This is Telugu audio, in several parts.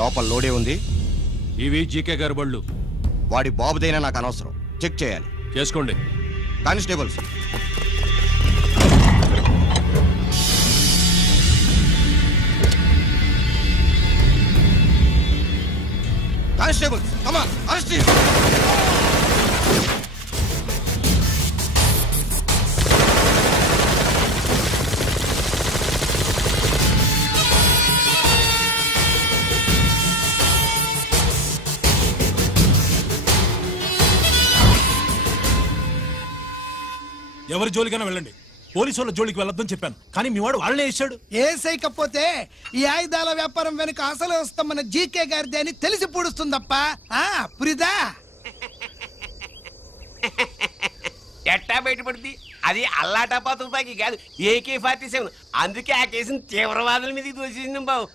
లోపల లోడే ఉంది. ఇవి జీకే గారి బళ్ళు. వాడి బాబుదైనా నాకు అనవసరం. చెక్ చేయాలి. చేసుకోండి. Constables, constables, come on, arrest him. ఎవరి జోలికైనా వెళ్ళండి, పోలీసు వాళ్ళ జోలికి వెళ్ళొద్దని చెప్పాను, కానీ మీ వాడు వాళ్ళనే వేసాడు. ఏసైకపోతే ఈ ఆయుధాల వ్యాపారం వెనుక అసలు వస్తామన్న జీకే గారిది అని తెలిసి పూడుస్తుందప్ప. పురిదా ఎట్టా బయటపడుతుంది? అది అల్లాటపా తుపాకి కాదు, AK-47. అందుకే ఆ కేసుని తీవ్రవాదుల మీదకి దోషింది బాబు.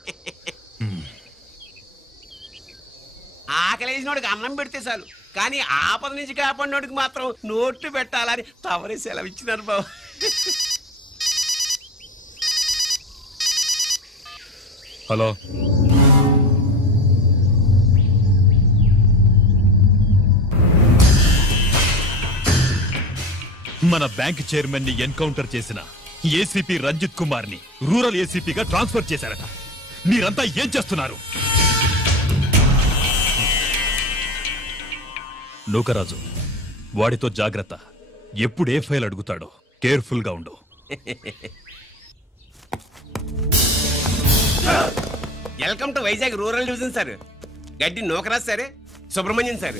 ఆకలేసినోడికి అన్నం పెడితే చాలు, కానీ ఆపద నుంచి కాపాడినోడికి మాత్రం నోట్లు పెట్టాలని తవరే సెలవు ఇచ్చినారు బాబు. హలో, మన బ్యాంక్ చైర్మన్ ని ఎన్కౌంటర్ చేసిన ఏసీపీ రంజిత్ కుమార్ ని రూరల్ ఏసీపీగా ట్రాన్స్ఫర్ చేశారట. మీరంతా ఏం చేస్తున్నారు? నూకరాజు, వాడితో జాగ్రత్త. ఎప్పుడు ఏ ఫైల్ అడుగుతాడో కేర్ఫుల్ గా ఉండు. Welcome to Vizag rural division sir. Gaddi Nookaraj sir, Subrahmanyam sir.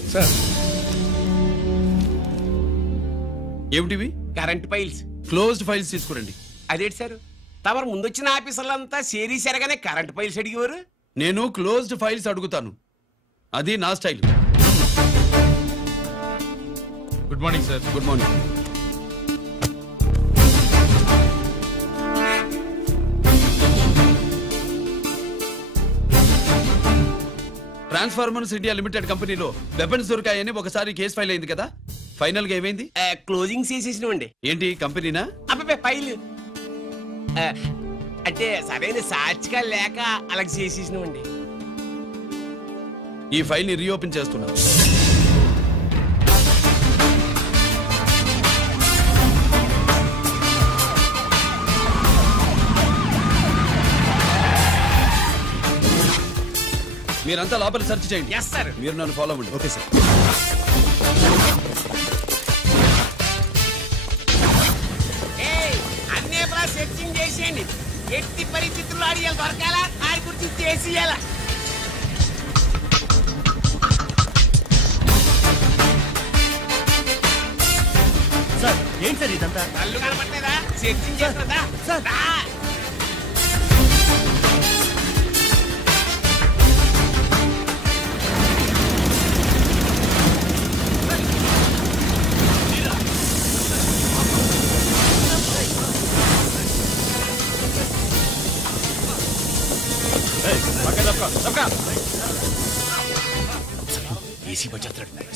ఏమిటివి? Current files. క్లోజ్డ్ ఫైల్స్ తీసుకురండి. అదేంటి సార్, తమరు ముందొచ్చిన ఆఫీసర్లంతా సేరీసరగానే కరెంట్ ఫైల్స్ అడిగేవారు. నేను క్లోజ్డ్ ఫైల్స్ అడుగుతాను, అది నా style. Good morning sir. Good morning. Transformers India limited కంపెనీలో వెపన్స్ దొరికాయని ఒకసారి కేసు ఫైల్ అయింది కదా, ఫైనల్ గా ఏమైంది? క్లోజింగ్ చేసేసినవండి. ఏంటి కంపెనీనా? అబ్బాయి ఫైల్ అంటే సరైన సాక్షిగా లేక అలా చేసేసినవండి. ఈ ఫైల్ ని రీఓపెన్ చేస్తున్నా. మీరంతా లోపల సెర్చ్ చేయండి. Yes sir. మీరు నన్ను ఫాలో అవ్వండి. Okay sir. అన్నీ సెర్చింగ్ చేసేయండి. ఎట్టి పరిస్థితుల్లో అడియాలి దొరకాలా, ఆడి గురించి చేసేయాలా. సార్ ఏంటి సార్ ఇదంతా? కళ్ళు కనపడలేదా? Searching చేస్తున్నదా sir?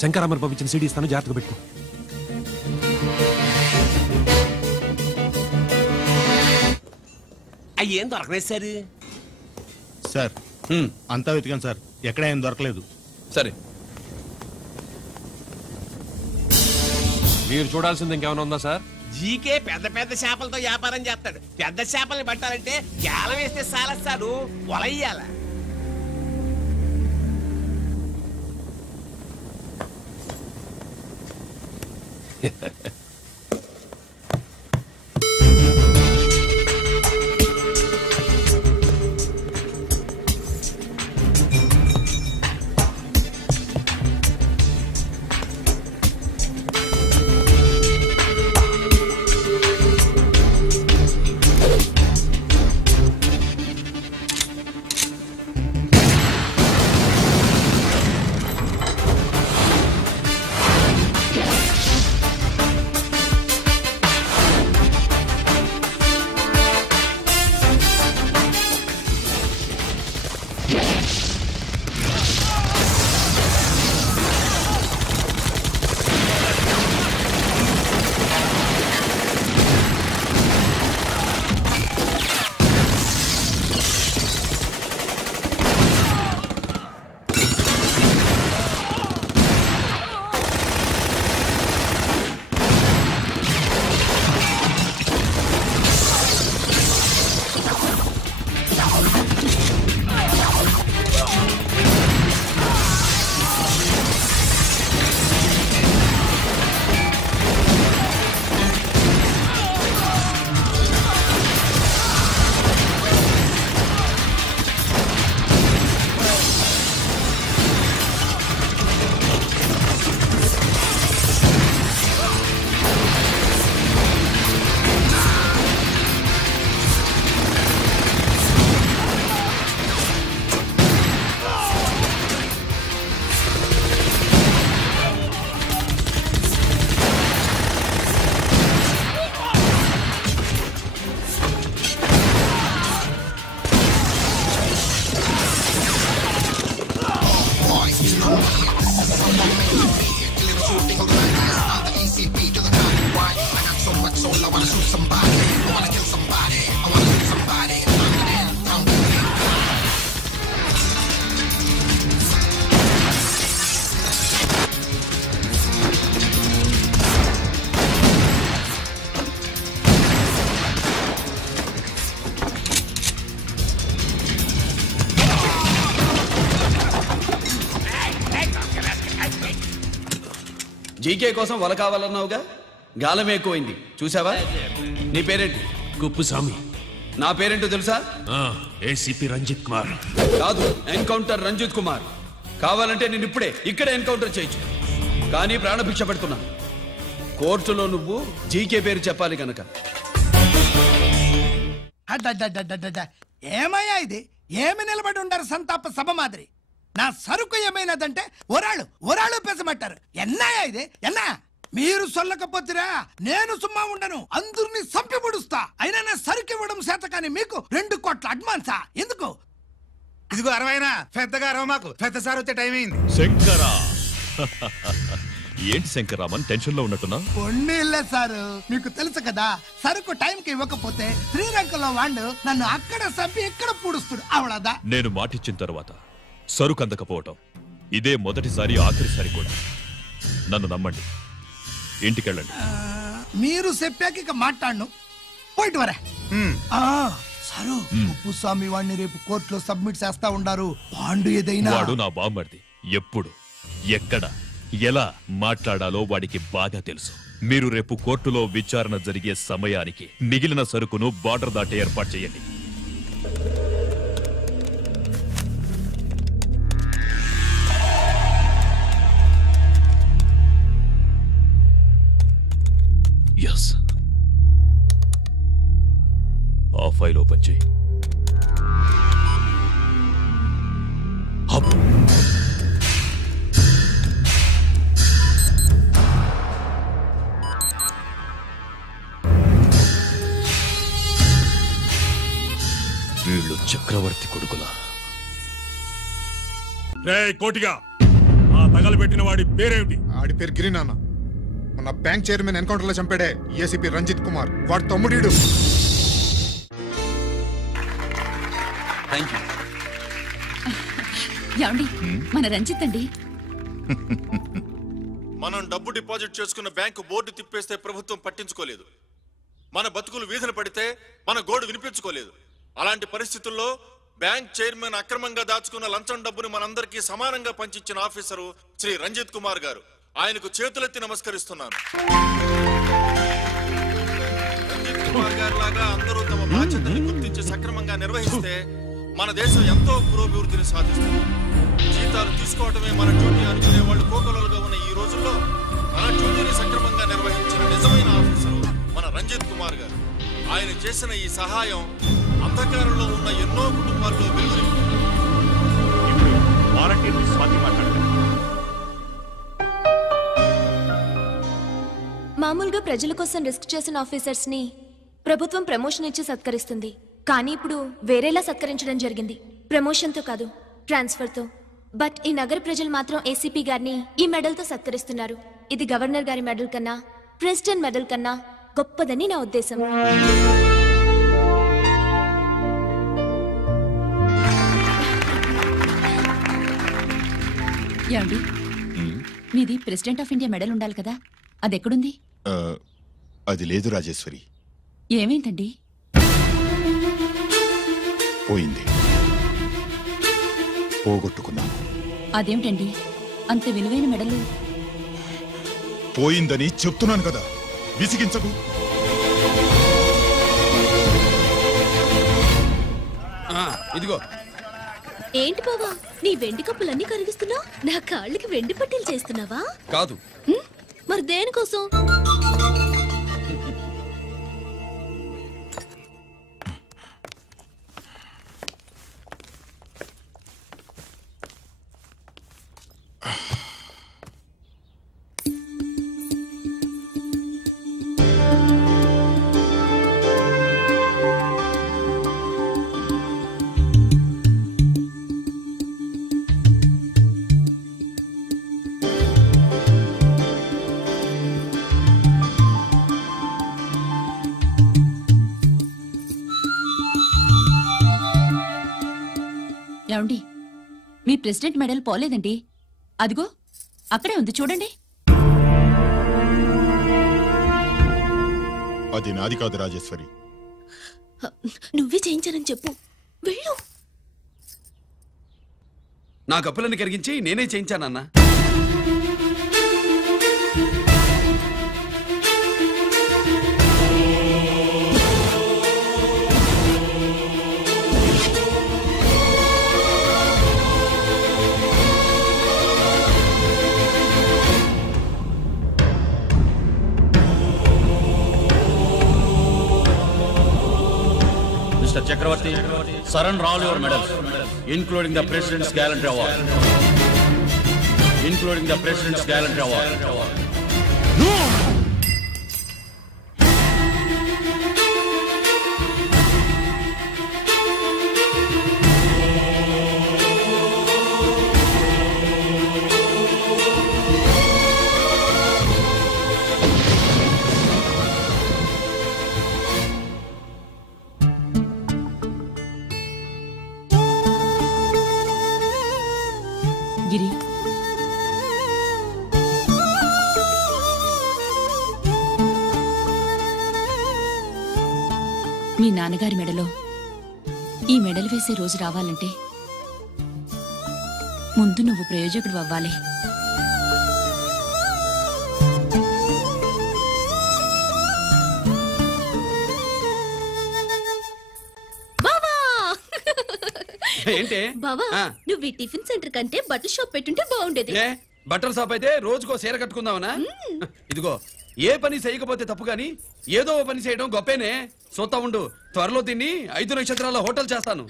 శంకరామర్ పంపించిన సీడీ ఇస్తాను, జాగ్రత్తగా పెట్టుకో. అయ్యేం దొరకలేదు సార్. సార్ అంతా వెతికాను సార్, ఎక్కడ ఏం దొరకలేదు. సరే, మీరు చూడాల్సింది ఇంకేమైనా ఉందా సార్? జీకే పెద్ద పెద్ద చేపలతో వ్యాపారం చేస్తాడు. పెద్ద చేపల్ని పట్టాలంటే గేలం వేస్తే చాలా సార్, వలయ్యాల. జీకే కోసం వల కావాలన్నావుగా, గాలమే ఎక్కువైంది చూసావా? నీ పేరేంటి? కుప్పుస్వామి. నా పేరేంటో తెలుసా? ఏసీపీ రంజిత్ కుమార్. కాదు, ఎన్కౌంటర్ రంజిత్ కుమార్. కావాలంటే నేను ఇప్పుడే ఇక్కడే ఎన్కౌంటర్ చేయొచ్చు, కానీ ప్రాణభిక్ష పెడుతున్నా. కోర్టులో నువ్వు జీకే పేరు చెప్పాలి కనుక. ఏమయ్యా ఇది? ఏమి నిలబడి ఉండారు సంతాప సభ మాదిరి? నా సరుకు ఏమైనదంటే ఒరాళ్ళు పెసమంటారు. ఎన్నాయా ఇది? ఎన్నా మీరు సొల్లకపోతురా నేను సుమ్మా ఉండను, అందరినీ సంపి ముడుస్తా. అయినా నా సరుకు ఇవ్వడం చేత కానీ మీకు 2 కోట్ల అడ్వాన్సా? ఎందుకు? ఇదిగో 60 పెద్దగా అరవ మాకు, పెద్ద సార్ వచ్చే టైం అయింది. శంకరా ఏంటి శంకరామన్ టెన్షన్ లో ఉన్నట్టున్నా? పొన్నీళ్ళే సారు, మీకు తెలుసు కదా, సరుకు టైంకి ఇవ్వకపోతే శ్రీరంగంలో వాడు నన్ను అక్కడ సంపి ఇక్కడ పూడుస్తుడు. అవడదా? నేను మాటిచ్చిన తర్వాత సరుకు అందకపోవటం ఇదే మొదటిసారి, ఆఖరిసారి కూడా. నన్ను నమ్మండి, ఇంటికెళ్ళండి. మీరు చెప్పాక ఇక మాట్లాడను. పోయిట్ వరా. సారు, కుప్పుస్వామి వాడిని రేపు కోర్టులో సబ్మిట్ చేస్తా ఉండారు. పాండు ఏదైనా వాడు నా బామ్మర్ది. ఎప్పుడు, ఎక్కడ, ఎలా మాట్లాడాలో వాడికి బాగా తెలుసు. మీరు రేపు కోర్టులో విచారణ జరిగే సమయానికి మిగిలిన సరుకును బార్డర్ దాటి ఏర్పాటు చేయండి. ఎస్, ఆ ఫైల్ ఓపెన్ చేయి. వీళ్ళు చక్రవర్తి కొడుకులా. రే కోటిగా, ఆ తగలబెట్టిన వాడి పేరేమిటి? ఆడి పేరు గిరి నాన్న. మన బ్యాంక్ చైర్మన్ ఎన్కౌంటర్ లో చంపాడే ఏసీపీ రంజిత్ కుమార్, వాడు తమ్ముడీడు. ఏమండి, మన రంజిత్ అండి. మనం డబ్బు డిపాజిట్ చేసుకున్న బ్యాంకు బోర్డు తిప్పేస్తే ప్రభుత్వం పట్టించుకోలేదు. మన బతుకులు వీధులు పడితే మన గోడు వినిపించుకోలేదు. అలాంటి పరిస్థితుల్లో బ్యాంక్ చైర్మన్ అక్రమంగా దాచుకున్న లంచం డబ్బుని మనందరికీ సమానంగా పంచిచ్చిన ఆఫీసరు శ్రీ రంజిత్ కుమార్ గారు. ఆయనకు చేతులెత్తి నమస్కరిస్తున్నాను. రంజిత్ కుమార్ గారి లాగా అందరూ తమ బాధ్యతని గుర్తించి సక్రమంగా నిర్వహిస్తే మన దేశం ఎంతో పురోభివృద్ధిని సాధిస్తుంది. జీతాలు తీసుకోవటమే మన డ్యూటీ అనుకునే వాళ్ళు కోకొలలుగా ఉన్న ఈ రోజుల్లో మన డ్యూటీని సక్రమంగా నిర్వహించిన నిజమైన ఆఫీసరు మన రంజిత్ కుమార్ గారు. ఆయన చేసిన ఈ సహాయం అంధకారంలో ఉన్న ఎన్నో కుటుంబాల్లో వెలుగుని. మామూలుగా ప్రజల కోసం రిస్క్ చేసిన ఆఫీసర్స్ ని ప్రభుత్వం ప్రమోషన్ ఇచ్చి సత్కరిస్తుంది. కానీ ఇప్పుడు వేరేలా సత్కరించడం జరిగింది. ప్రమోషన్ తో కాదు, ట్రాన్స్ఫర్ తో. బట్ ఈ నగర ప్రజలు మాత్రం ఏసీపీ గారిని ఈ మెడల్ తో సత్కరిస్తున్నారు. ఇది గవర్నర్ గారి మెడల్ కన్నా, ప్రెసిడెంట్ మెడల్ కన్నా గొప్పదని నా ఉద్దేశం. ఏమండి, మీది ప్రెసిడెంట్ ఆఫ్ ఇండియా మెడల్ ఉండాలి కదా, అది ఎక్కడుంది? అది లేదు రాజేశ్వరి. ఏమైందండి? పోయింది, పోగొట్టుకున్నాను. అదేమిటండి అంత విలువైన మెడలు? పోయిందని చెప్తున్నాను కదా, విసిగించకు. ఇదిగో. ఏంటి బావా, నీ వెండి కప్పులన్నీ కరిగిస్తున్నావు? నా కాళ్ళకి వెండి పట్టీలు చేస్తున్నావా? కాదు. మరి దేనికోసం? ఏమండి, మీ ప్రెసిడెంట్ మెడల్ పోలేదండి. అదిగో అక్కడే ఉంది, చూడండి. అది నాది కాదు రాజేశ్వరి. నువ్వే చేయించానని చెప్పు. వెళ్ళు. నా కప్పులను కరిగించి నేనే చేయించానన్నా. Mr. Chakravarti, surrender all your medals, including the President's Gallantry Award. Including the President's Gallantry Award. గిరి మీ నాన్నగారి మెడలో ఈ మెడలు వేసే రోజు రావాలంటే ముందు నువ్వు ప్రయోజకుడు అవ్వాలి. ఏంటి బావా నువ్వు ఈ టిఫిన్ సెంటర్ కంటే బట్టల షాప్ పెట్టుంటే బాగుండేది. బట్టల షాప్ అయితే రోజుకో చీర కట్టుకుందామనా? ఇదిగో ఏ పని చేయకపోతే తప్పు గాని ఏదో పని చేయడం గొప్పేనే. చూస్తా ఉండు, త్వరలో తిని 5 నక్షత్రాల హోటల్ చేస్తాను.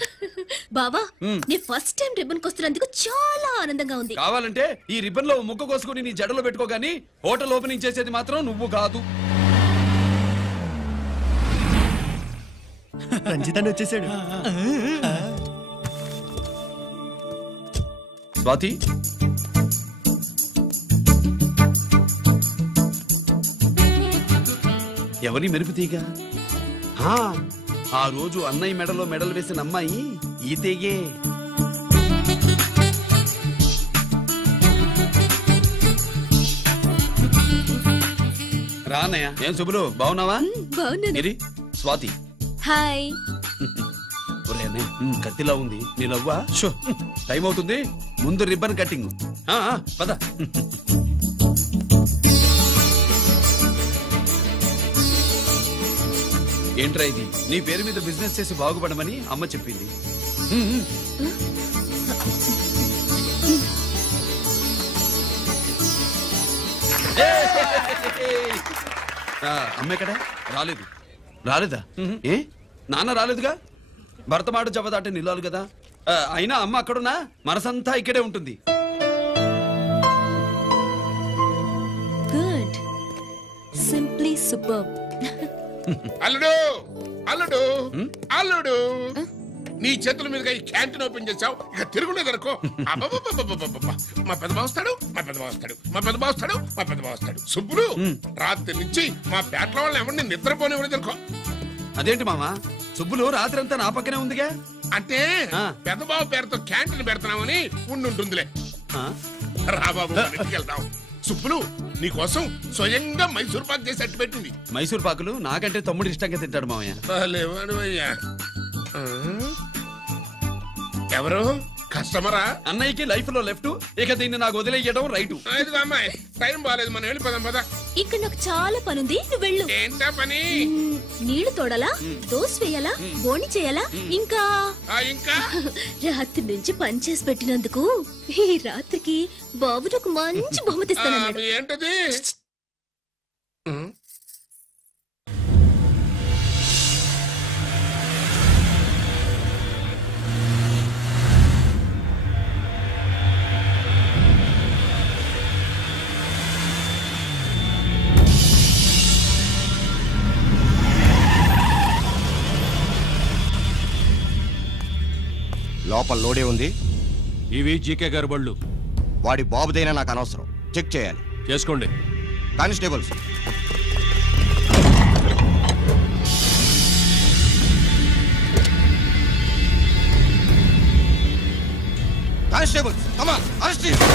బావా నీ ఫస్ట్ టైం రిబ్బన్ కొస్తున్నందుకు చాలా ఆనందంగా ఉంది. కావాలంటే ఈ రిబ్బన్ లో ముక్క కోసుకుని నీ జడలో పెట్టుకోగాని హోటల్ ఓపెనింగ్ చేసేది మాత్రం నువ్వు కాదు. రంజిత్ అని వచ్చేసాడు. స్వాతి, ఎవరి మెరుపుతీగా? ఆ రోజు అన్నయ్య మెడలో మెడలు వేసిన అమ్మాయి ఈతేగే. రా అన్నయ్య. ఏం శుభులు, బాగున్నావా? బాగున్నాను. స్వాతి హాయ్. కత్తిలా ఉంది నీ లవ్వా? టైం అవుతుంది, ముందు రిబ్బన్ కట్టింగ్. పద. ఏంట్రా ఇది? నీ పేరు మీద బిజినెస్ చేసి బాగుపడమని అమ్మ చెప్పింది. అమ్మ ఎక్కడ? రాలేదు. రాలేదా? ఏ నాన్న రాలేదుగా? భర్త మాట జవదాటే నిల్లాలి కదా. అయినా అమ్మ అక్కడున్నా మనసంతా ఇక్కడే ఉంటుంది. Good, simply superb. అల్లుడు అల్లుడు అల్లుడు, నీ చేతుల మీదుగా ఈ క్యాంటీన్ ఓపెన్ చేసావు, ఇక తిరుగులేదు అనుకో. మా పెద్ద బావస్తాడు, మా పెద్ద బావస్తాడు, మా పెద్ద బావస్తాడు, మా పెద్ద బావస్తాడు. సుబ్బులు రాత్రి నుంచి మా పేటలో వాళ్ళని ఎవరిని నిద్రపోనివ్వలేదు అనుకో. అదేంటి మామా, సుబ్బులు రాత్రి అంతా నా పక్కనే ఉందిగా? అంటే పెద్ద బావ పేరుతో క్యాంటీన్ పెడుతున్నామని ఉండుంటుందిలే. రా బాబు, వెళ్దాం. సుబ్బులు నీకోసం స్వయంగా మైసూర్ పాక్ చేసి అట్టు పెట్టింది. మైసూర్ పాకులు నాకంటే తమ్ముడు ఇష్టంగా తింటాడు మామయ్య. ఎవరు కస్టమరా? అన్నయ్యకి లైఫ్ లో లెఫ్ట్, ఇక దీన్ని నాకు వదిలేయడం రైట్. అమ్మాయి టైం బాగాలేదు, మనం వెళ్ళిపోదాం పద. ఇక్కడ నాకు చాలా పని ఉంది, నువ్వు వెళ్ళు. ఏంటా పని? నీళ్లు తోడాలా, దోశ వేయాలా, బోని చేయాలా, ఇంకా రాత్రి నుంచి పని చేసి పెట్టినందుకు ఈ రాత్రికి బాబు ఒక మంచి బహుమతి ఇస్తానన్నాడు. ఏంటది? లోపల లోడే ఉంది. ఇవి జీకే గారి బళ్ళు. వాడి బాబుదైనా నాకు అనవసరం, చెక్ చేయాలి. చేసుకోండి. Constables, constables, come on, arrest him.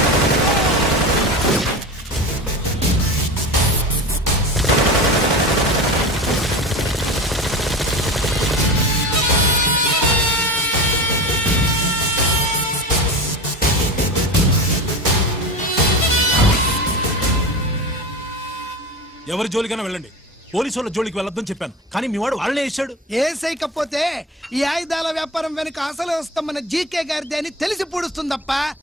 ఎవరి జోలికైనా వెళ్ళండి, పోలీసు వాళ్ళ జోలికి వెళ్ళొద్దని చెప్పాను, కానీ మీ వాడు వాళ్ళనే వేసాడు. ఏసైకపోతే ఈ ఆయుధాల వ్యాపారం వెనుక అసలు వస్తామన్న జీకే గారిది అని తెలిసి పూడుస్తుందప్ప.